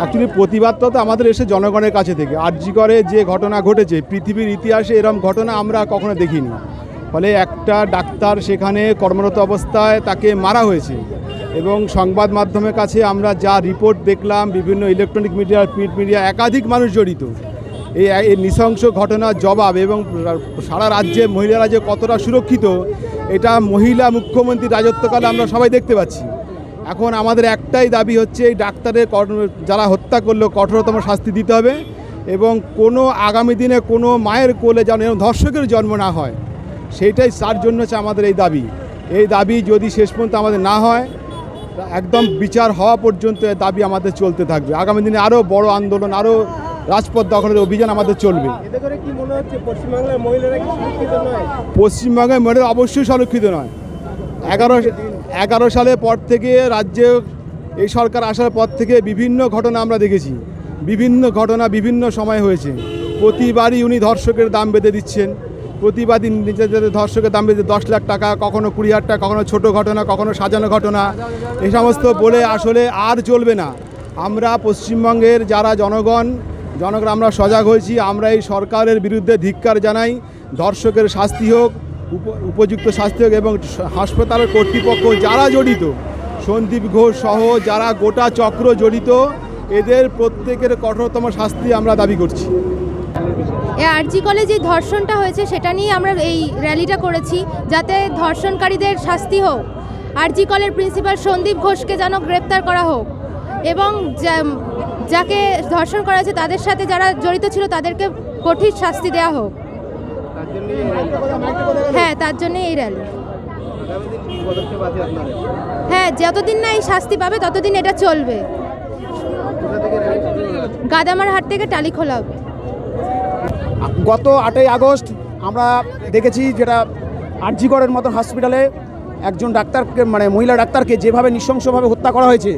Actually প্রতিবাদটা তো আমাদের এসে জনগণের কাছে থেকে। আরজি করে যে ঘটনা ঘটেছে, পৃথিবীর ইতিহাসে এরম ঘটনা আমরা কখনো দেখিনি। ফলে একটা ডাক্তার সেখানে কর্মরত অবস্থায় তাকে মারা হয়েছে এবং সংবাদ মাধ্যমের কাছে আমরা যা রিপোর্ট দেখলাম, বিভিন্ন ইলেকট্রনিক মিডিয়া প্রিন্ট মিডিয়া, একাধিক মানুষ জড়িত। এই নৃশংস ঘটনার জবাব এবং সারা রাজ্যে মহিলারা যে কতটা সুরক্ষিত, এটা মহিলা মুখ্যমন্ত্রী রাজত্বকালে আমরা সবাই দেখতে পাচ্ছি। এখন আমাদের একটাই দাবি হচ্ছে এই ডাক্তারের যারা হত্যা করল কঠোরতম শাস্তি দিতে হবে এবং কোনো আগামী দিনে কোনো মায়ের কোলে যেন এরকম ধর্ষকের জন্ম না হয় সেইটাই তার জন্য হচ্ছে আমাদের এই দাবি। এই দাবি যদি শেষ পর্যন্ত আমাদের না হয় একদম বিচার হওয়া পর্যন্ত এই দাবি আমাদের চলতে থাকবে। আগামী দিনে আরও বড় আন্দোলন আরও রাজপথ দখলের অভিযান আমাদের চলবে। মহিলারা পশ্চিমবঙ্গের মহিলা অবশ্যই সুরক্ষিত নয়। এগারো এগারো সালের পর থেকে রাজ্যে এই সরকার আসার পর থেকে বিভিন্ন ঘটনা আমরা দেখেছি। বিভিন্ন ঘটনা বিভিন্ন সময় হয়েছে। প্রতিবারই উনি ধর্ষকের দাম বেঁধে দিচ্ছেন। প্রতিবাদী নিজেদের ধর্ষকের দাম বেঁধে দশ লাখ টাকা, কখনো কুড়ি হাজার টাকা, কখনো ছোটো ঘটনা, কখনো সাজানো ঘটনা। এই সমস্ত বলে আসলে আর চলবে না। আমরা পশ্চিমবঙ্গের যারা জনগণ জনগণ, আমরা সজাগ হয়েছি। আমরা এই সরকারের বিরুদ্ধে ধিক্কার জানাই। ধর্ষকের শাস্তি হোক উপযুক্ত শাস্তি হোক এবং হাসপাতালের কর্তৃপক্ষ যারা জড়িত, সন্দীপ ঘোষ সহ যারা গোটা চক্র জড়িত, এদের প্রত্যেকের কঠোরতম শাস্তি আমরা দাবি করছি। আরজি কলেজে যে ধর্ষণটা হয়েছে, সেটা নিয়ে আমরা এই র্যালিটা করেছি, যাতে ধর্ষণকারীদের শাস্তি হোক। আরজি কলের প্রিন্সিপাল সন্দীপ ঘোষকে যেন গ্রেপ্তার করা হোক। এবং যাকে ধর্ষণ করা হয়েছে, তাদের সাথে যারা জড়িত ছিল, তাদেরকে কঠিন শাস্তি দেওয়া হোক তার জন্য এই র্যালি। হ্যাঁ তার জন্য এই র্যালি হ্যাঁ যতদিন না এই শাস্তি পাবে, ততদিন এটা চলবে? গাদামার হাট থেকে টালিখোলা অবধি। গত আটই আগস্ট আমরা দেখেছি যেটা আরজিগড়ের মতন হসপিটালে একজন ডাক্তারকে মানে মহিলা ডাক্তারকে যেভাবে নৃশংসভাবে হত্যা করা হয়েছে,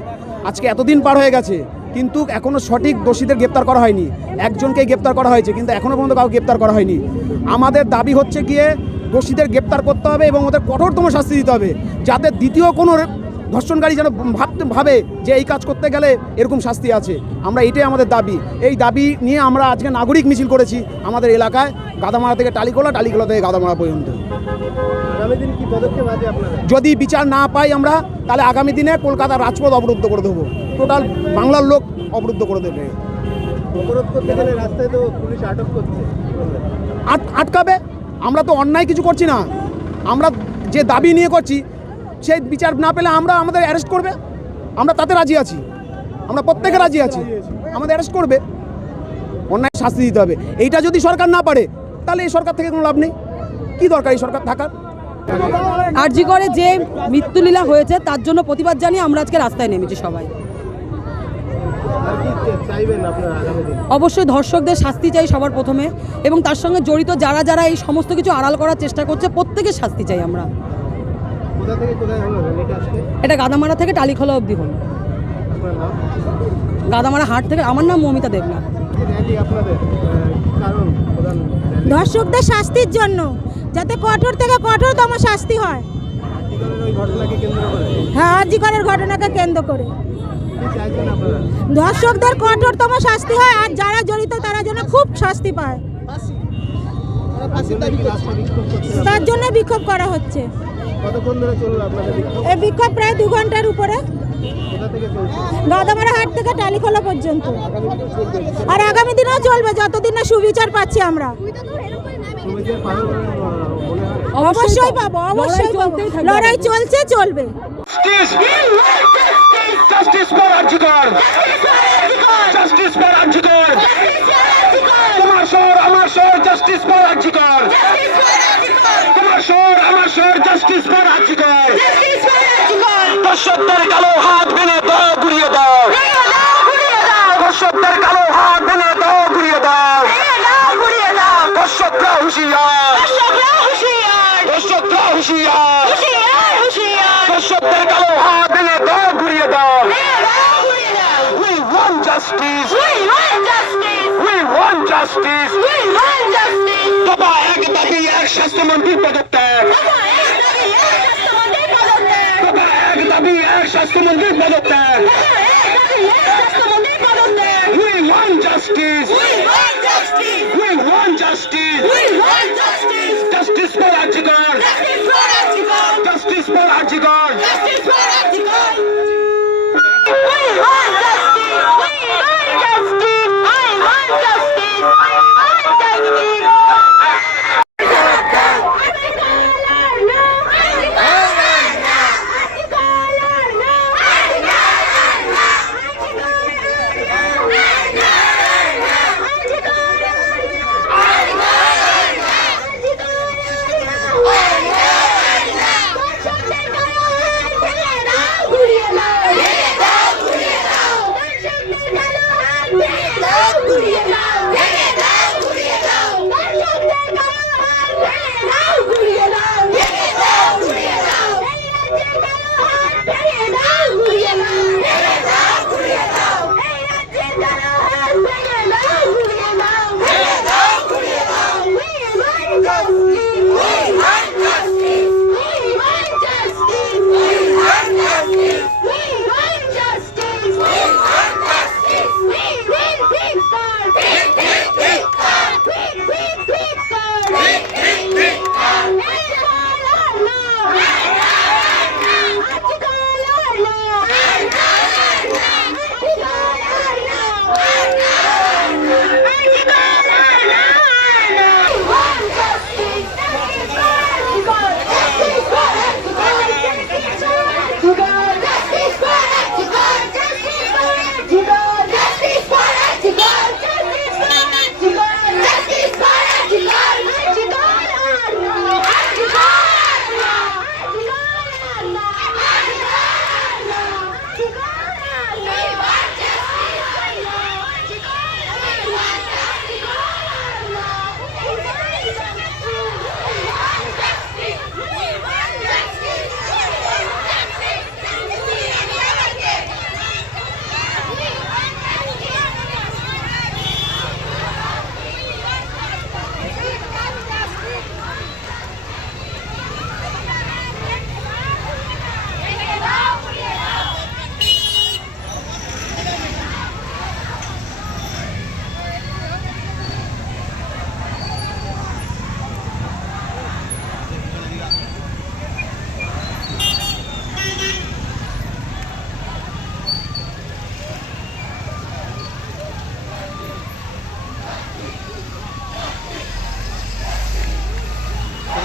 আজকে এতদিন পার হয়ে গেছে কিন্তু এখনও সঠিক দোষীদের গ্রেপ্তার করা হয়নি। একজনকে গ্রেপ্তার করা হয়েছে, কিন্তু এখনও পর্যন্ত কাউকে গ্রেপ্তার করা হয়নি। আমাদের দাবি হচ্ছে গিয়ে দোষীদের গ্রেপ্তার করতে হবে এবং ওদের কঠোরতম শাস্তি দিতে হবে। যাতে দ্বিতীয় কোনো ধর্ষণকারী যেন ভাবতে ভাবে যে এই কাজ করতে গেলে এরকম শাস্তি আছে। আমরা এটাই আমাদের দাবি। এই দাবি নিয়ে আমরা আজকে নাগরিক মিছিল করেছি আমাদের এলাকায়। গাদামারা থেকে টালিকোলা টালিকোলা থেকে গাদামারা পর্যন্ত। আগামী দিন কি পদক্ষেপ যদি বিচার না পাই আমরা তাহলে আগামী দিনে কলকাতার রাজপথ অবরুদ্ধ করে দেবো। টোটাল বাংলার লোক অবরুদ্ধ করে দেবে। অবরোধ করতে গেলে রাস্তায় তো পুলিশ আটক করছে। আট আটকাবে? আমরা তো অন্যায় কিছু করছি না। আমরা যে দাবি নিয়ে করছি সেই বিচার না পেলে আমরা আমাদের অ্যারেস্ট করবে? আমরা তাতে রাজি আছি। আমরা প্রত্যেকে রাজি আছি। আমাদের অ্যারেস্ট করবে। অন্যায় শাস্তি দিতে হবে। এইটা যদি সরকার না পারে, তাহলে এই সরকার থেকে কোনো লাভ নেই। কী দরকার এই সরকার থাকার? আরজি করে যে মৃত্যুলীলা হয়েছে, তার জন্য প্রতিবাদ জানিয়ে আমরা আজকে রাস্তায় নেমেছি সবাই। অবশ্যই ধর্ষকদের শাস্তি চাই সবার প্রথমে, এবং তার সঙ্গে জড়িত যারা যারা এই সমস্ত কিছু আড়াল করার চেষ্টা করছে, প্রত্যেকের শাস্তি চাই আমরা কোথা থেকে কোথায় হলো র্যালিটা আজকে এটা গাদামারা থেকে টালিখোলা অবধি হল। গাদামারা হাট থেকে আমার নাম মমিতা দেবনাথ। র্যালি ধর্ষকদের শাস্তির জন্য যাতে কঠোর থেকে কঠোরতম শাস্তি হয়। আর্টিকেলের ওই ঘটনাকে কেন্দ্র হ্যাঁ আজিকরের ঘটনাকে কেন্দ্র করে। ধর্ষকদের কঠোরতম শাস্তি হয় আর যারা জড়িত তারা যেন খুব শাস্তি পায়। তার জন্য বিক্ষোভ করা হচ্ছে। কতক্ষণ ধরে চলল আপনাদের এই বিক্ষোভ প্রায় দু ঘণ্টার উপরে। কোথা থেকে চলছে? গাদামারা হাট থেকে টালিখোলা পর্যন্ত। আর আগামী দিনেও চলবে যতদিন না সুবিচার পাচ্ছি আমরা। অবশ্যই পাবো অবশ্যই লড়াই পাবো। লড়াই চলছে চলবে। Justice for RG Kar justice for RG Kar তোমার শহর আমার শহর জাস্টিস ফর আর্জিকর আমার শহর জাস্টিস ফর আর্জিকর দর্শকদের কালো হাত ভেঙে দাও গুড়িয়ে দাও। দর্শকদের কালো হাত ভেঙে দাও গুড়িয়ে দাও। দর্শকরা হুঁশিয়ার। দর্শকরা হুঁশিয়ার। দর্শকদের কালো হাত ভেঙে দাও ঘুরিয়ে দাও। We want justice. We want justice. দফা এক দাবি এক স্বাস্থ্যমন্ত্রী পদত্যাগ এক দাবি এক স্বাস্থ্যমন্ত্রী পদত্যাগ We want justice! We want justice! We want justice! We want justice!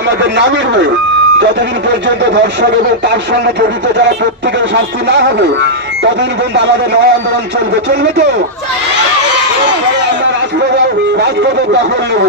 আমাদের নামের হয়ে যতদিন পর্যন্ত ধর্ষক এবং তার সঙ্গে জড়িত যারা প্রত্যেকের শাস্তি না হবে, ততদিন পর্যন্ত আমাদের নয় আন্দোলন চলবে। চলবে তো? আমরা রাজপথ রাজপথের দখল নেব